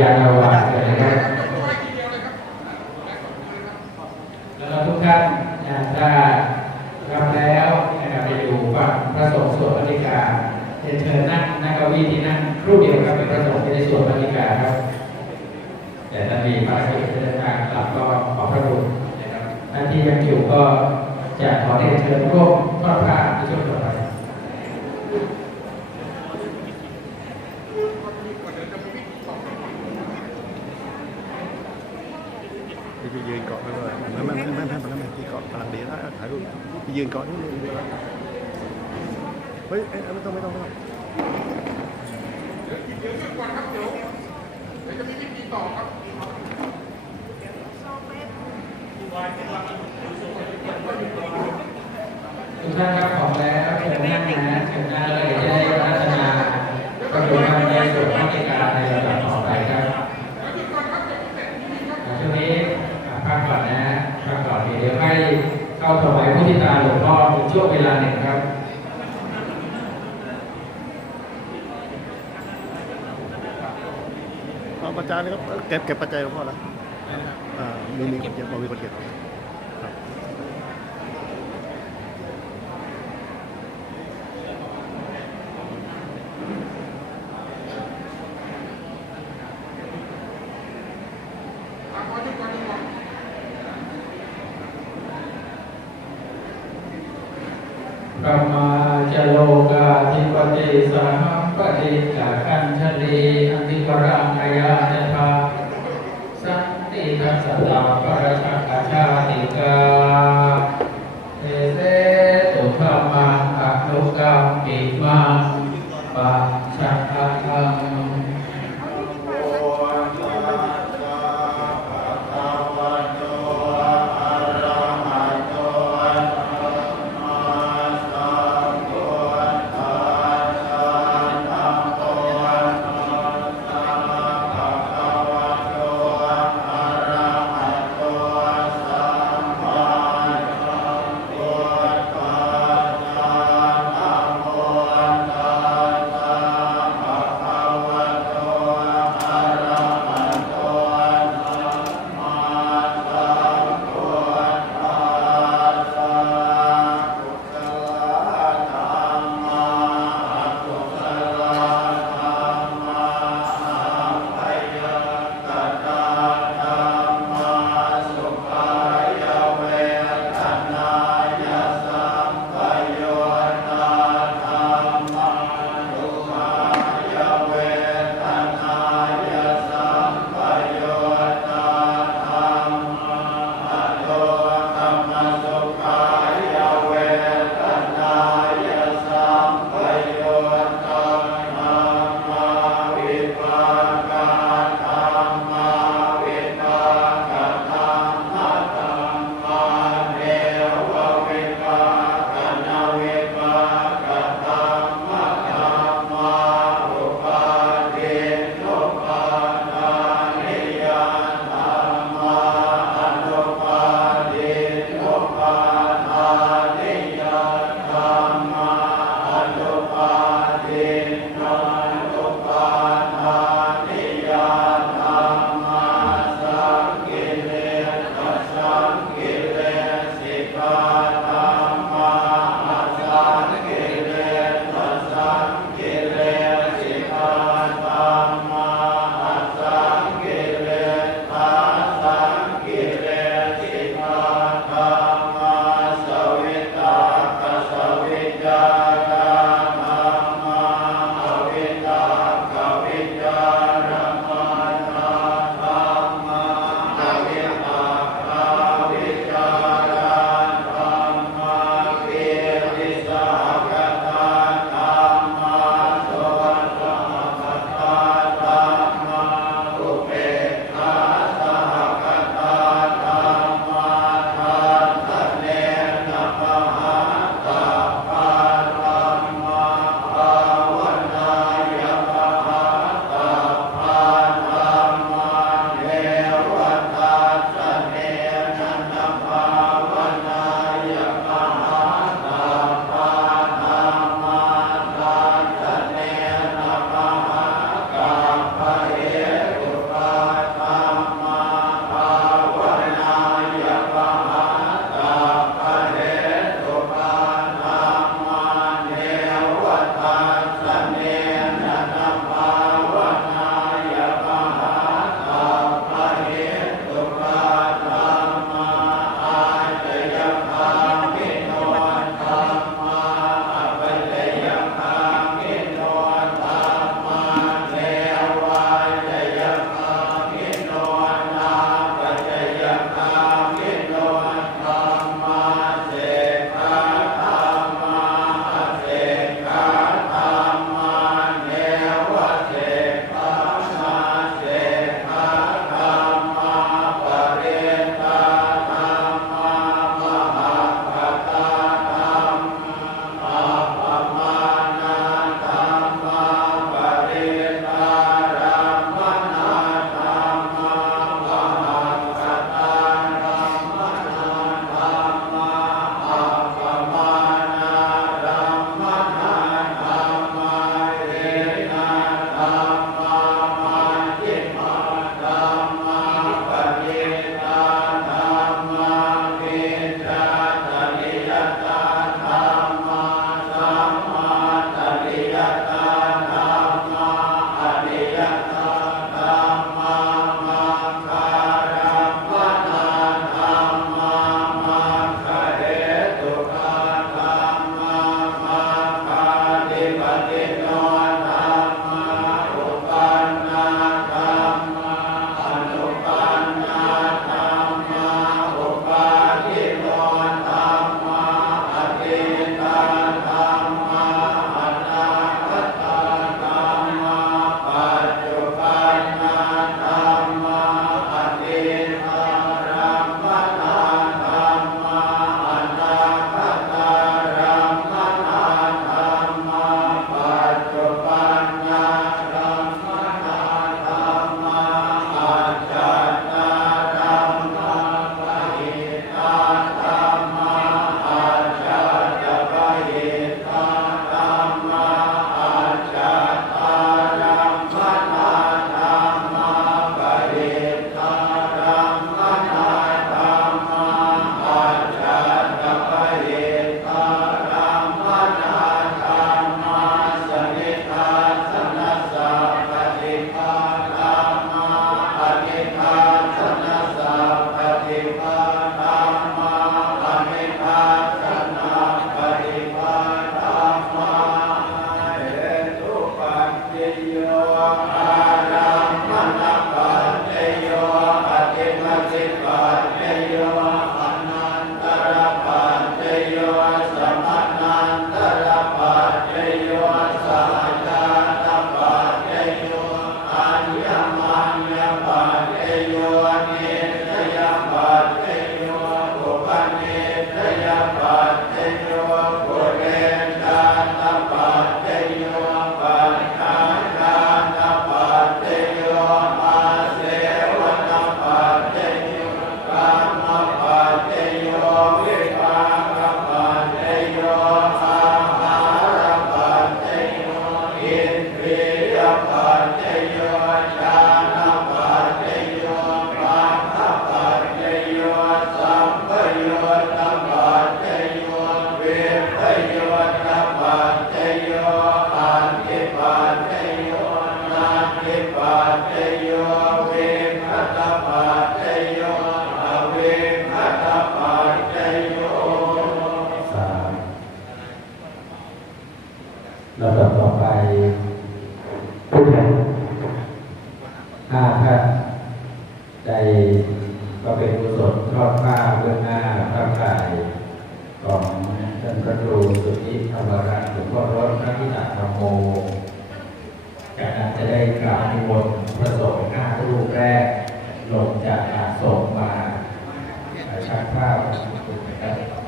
ยานาวาเกิดนะครับแล้วก็ทุกท่านนะถ้ารับแล้วนะครับไปดูฟังพระสงฆ์สวดปฏิกาเรียนเชิญนั่งนั่งเก้าอี้ที่นั่งครู่เดียวครับเป็นพระสงฆ์ที่ได้สวดปฏิกาครับ แต่ถ้ามีภารกิจเดินทางกลับก็ขอพระคุณนะครับท่านที่ยังอยู่ก็จะขอเรียนเชิญร่วมทอดผ้าในช่วงต่อไป พี่ยืนเกาะไปเลยไม่ไม่ไม่ไม่ไม่ไม่ที่เกาะกำลังดีนะ ถ่ายรูปพี่ยืนกาะนี่เลยเฮ้ยไม่ต้องไม่ต้องไม่ต้องทุกท่านครับของแล้วเชิญนั่งนะเชิญนั่งเลยจะได้พัฒนาก็คือทำในส่วนราชการในระดับต่อไปครับช่วงนี้พักก่อนนะพักก่อนเดี๋ยวให้ เข้าถวายพุทธิตาหลวงพ่อในช่วงเวลาหนึ่งครับเอาประจานเลยครับเก็บเก็บปัจจัยหลวงพ่อละอ่ามีมีคนเก็บมีคนเก็บ พระมาจโลกาธิปติ สาหังปฏิจจคันชลีอันติปรังกายาจทาสันติทัสสะ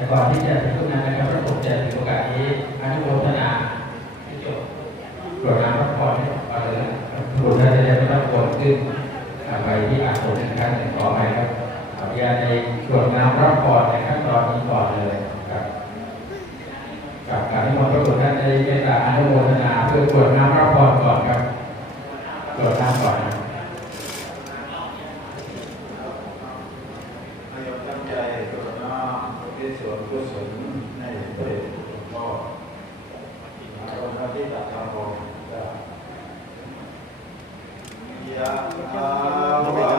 แต่ก่อนที่จะถึงตรงนั้นนะครับพระสงฆ์จะถือโอกาสนี้อนุโมทนาที่จบกรวดน้ำพระพรให้ก่อนเลยนะครูท่านจะได้ไม่ต้องกดขึ้นไปที่อาสงฆ์นะครับขอไปครับขออนุญาตในกรวดน้ำพระพรในขั้นตอนนี้ก่อนเลยครับกับการที่มระคุณท่านได้เมตตาอนุโมทนาเพื่อกรวดน้ำพระพรก่อนครับกรวดน้ำก่อนนะ ให้เราตั้งใจกรวดน้ำอุ ที่ส่วนกุศลในพระเดชหลวงพ่ออารมณ์ที่ตัดทำองจะยะ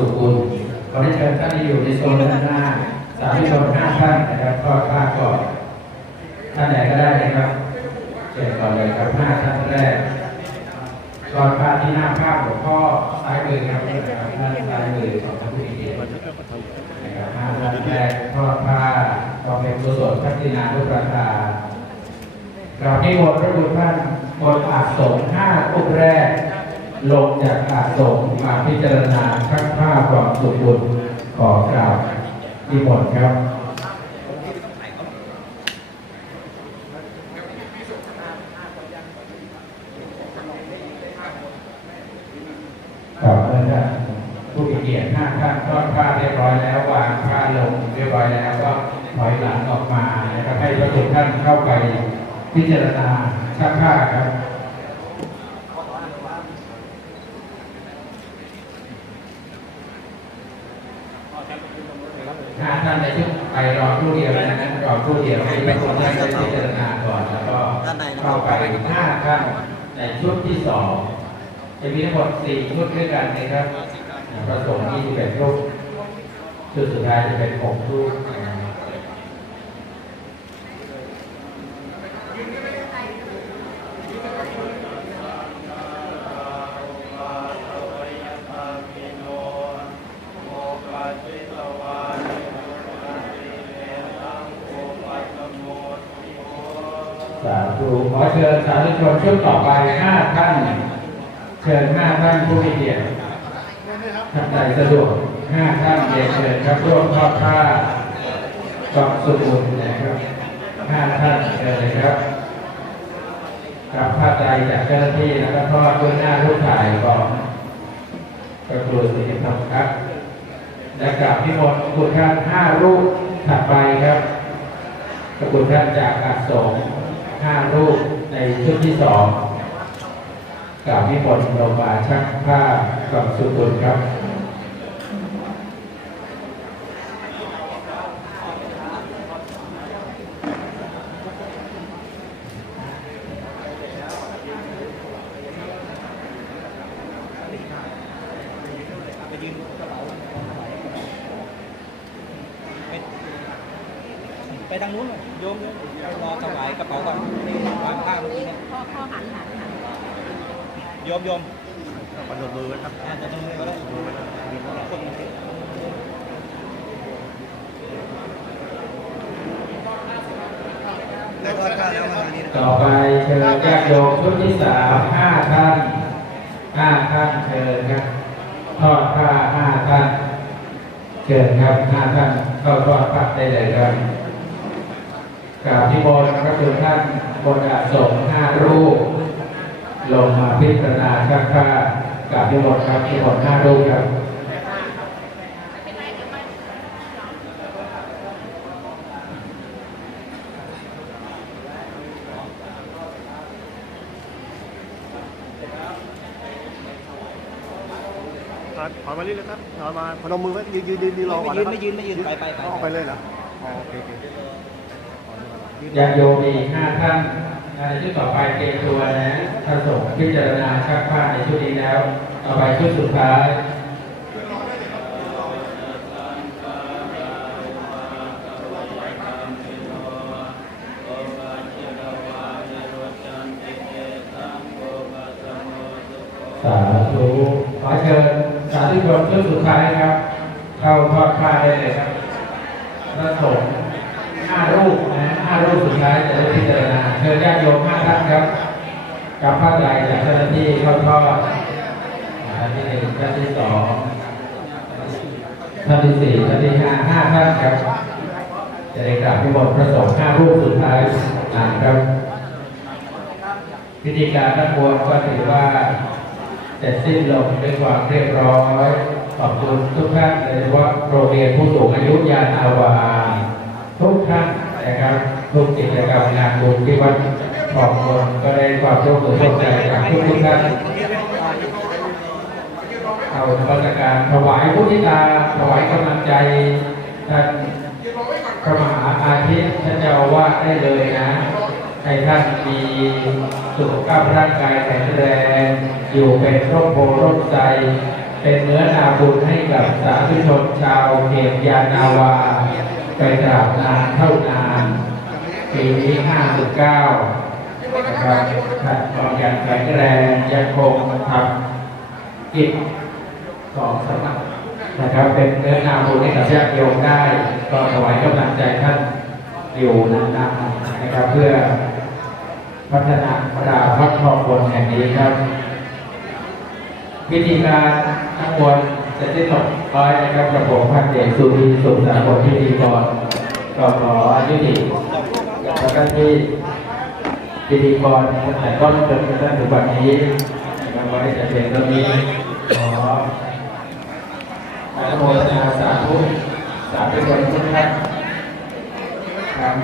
สุกุลขอได้เชิญท่านที่อยู่ในโซนด้านหน้าสาธุชนห้าท่านนะครับทอดผ้าก่อนท่านไหนก็ได้นะครับเชิญก่อนเลยครับห้าท่านแรกทอดผ้าที่หน้าภาพหลวงพ่อซ้ายมือครับนะครับด้านซ้ายมือของท่านผู้มีเกียรตินะครับห้าท่านแรกทอดผ้าก็เป็นกุศลพัฒนานุประทากราบนิมนต์พระบุตรท่านบนอาสงฆ์ห้ารูปแรก ลงจากอาสงฆ์มาพิจารณาชักผ้าความสุขบุญขอกราบนิมนต์ครับครับเมื่อท่านผู้มีเกียรติห้าท่านทอดผ้าเรียบร้อยแล้ววางผ้าลงเรียบร้อยแล้วก็ถอยหลังออกมานะครับให้พระสุท่านเข้าไปพิจารณาชักผ้าครับ ถ้าท่านในชุดไปรอครู่เดียวนะรอครู่เดียวให้พระคุณท่านได้พิจารณาก่อนแล้วก็ เข้าไปห้าขั้นในชุดที่สองจะมีทั้งหมดสี่ชุดด้วยกันนะครับพระสงค์ที่เป็นรูปชุดสุดท้ายจะเป็น6รูปนะครับ สาธุขอเชิญสาธุชนชุดต่อไปห้าท่าน เชิญห้าท่านผู้มีเกียรติท่านใดสะดวกห้าท่านเรียนเชิญครับร่วมทอดผ้ากองสุบุญนะครับห้าท่านเชิญเลยครับกับผ้าใจจากเจ้าหน้าที่แล้วก็ทอดด้วยหน้ารูปถ่ายของกระทรวงศิลปธรรมครับ และกราบพิมลคุณท่านห้ารูปถัดไปครับขอบคุณท่านจากอักษรห้ารูปในชุดที่สอง กล่าวพิพลโลมาชักผ้ากล่องสุกุลครับไปยืนกระเป๋าไปไปทางนู้นเลยโยมเลยไปรอถวายกระเป๋าก่อนนี่วางข้างเมื่อกี้เนี่ยพ่อพ่อหันหันหัน โยมโยมประนมมือไว้ครับอ่าจะต้องก็ได้มีคนมาเก็บได้ทอดข้าวแล้วมาทางนี้นะต่อไปเชิญญาติโยมชุดที่สามห้าท่านห้าท่านเชิญครับทอดผ้าห้าท่านเชิญครับห้าท่านเข้าทอดผ้าได้เลยครับกราบที่บนพระคุณท่านบนอาสงฆ์ห้ารูป ลงมาพิจารณาชักผ้ากราบที่บนครับที่บนห้ารูปครับถอยมาเรื่อยๆครับถอยมาพนมมือไว้ยืนยืนยืนยืนรอก่อนไม่นะยืคนรับไม่ยืนไม่ยืนไปไปไปเอาออกไปเลยเหรออ๋อโอเคโอเคญาติโยมมีห้าท่าน ในชุดต่อไปเตรียมตัวนะพระสงฆ์พิจารณาชักผ้าในชุดนี้แล้ว ต่อไปชุดสุดท้ายสาธุขอเชิญสาธุชนชุดสุดท้ายครับ เข้าทอดผ้าได้เลยครับพระสงฆ์ห้ารูปนะห้ารูปสุดท้ายจะได้พิจารณา เชิญญาติโยมห้าท่านครับกับผ้าไตรจากเจ้าหน้าที่เข้าทอดท่านที่หนึ่งท่านที่สองท่านที่สี่ท่านที่ห้าห้าท่านครับจะได้กราบพิมลพระสงฆ์ห้ารูปสุดท้ายอ่านครับพิธีการทั้งมวลก็ถือว่าเสร็จสิ้นลงด้วยความเรียบร้อยขอบคุณทุกท่านโดยเฉพาะโรงเรียนผู้สูงอายุยานอาวาทุกท่านนะครับ ทุกกิจกรรมงานบุญที่วัดขอบคุณก็ได้ความร่วมมือร่วมใจจากทุกทุกท่านเอาธรรมการถวายพุทธิตาถวายกำลังใจท่านพระมหาอาทิตย์ท่านเจ้าวาสได้เลยนะให้ท่านมีสุขภาพร่างกายแข็งแรงอยู่เป็นร่มโพร่มใจ เป็นเนื้อนาบุญให้กับสาธุชนชาวเขตยานาวา ไปตราบนานเท่านาน ปีนี้59นะครับท่านก็ยังแข็งแรงยังคงทำกิจของสำนักนะครับเป็นเนื้อนาบุญให้กับญาติโยมได้ ก็ถวายกำลังใจท่านอยู่นานๆนะครับเพื่อพัฒนาดาพัฒทองบนแห่งนี้ครับ วิธีการทั้งมวลจะได้จบร้อยนะครับกระผมพันเดชสุรีสุขสากลพิธีกรก็ขออนุญาต แล้วก็ที่พิธีกรตั้งแต่ต้นจนกระทั่งถึงวันนี้นะครับไว้จะเป็นตรงนี้ขออนุโมทนาสาธุสาธุชนทุกท่านครับ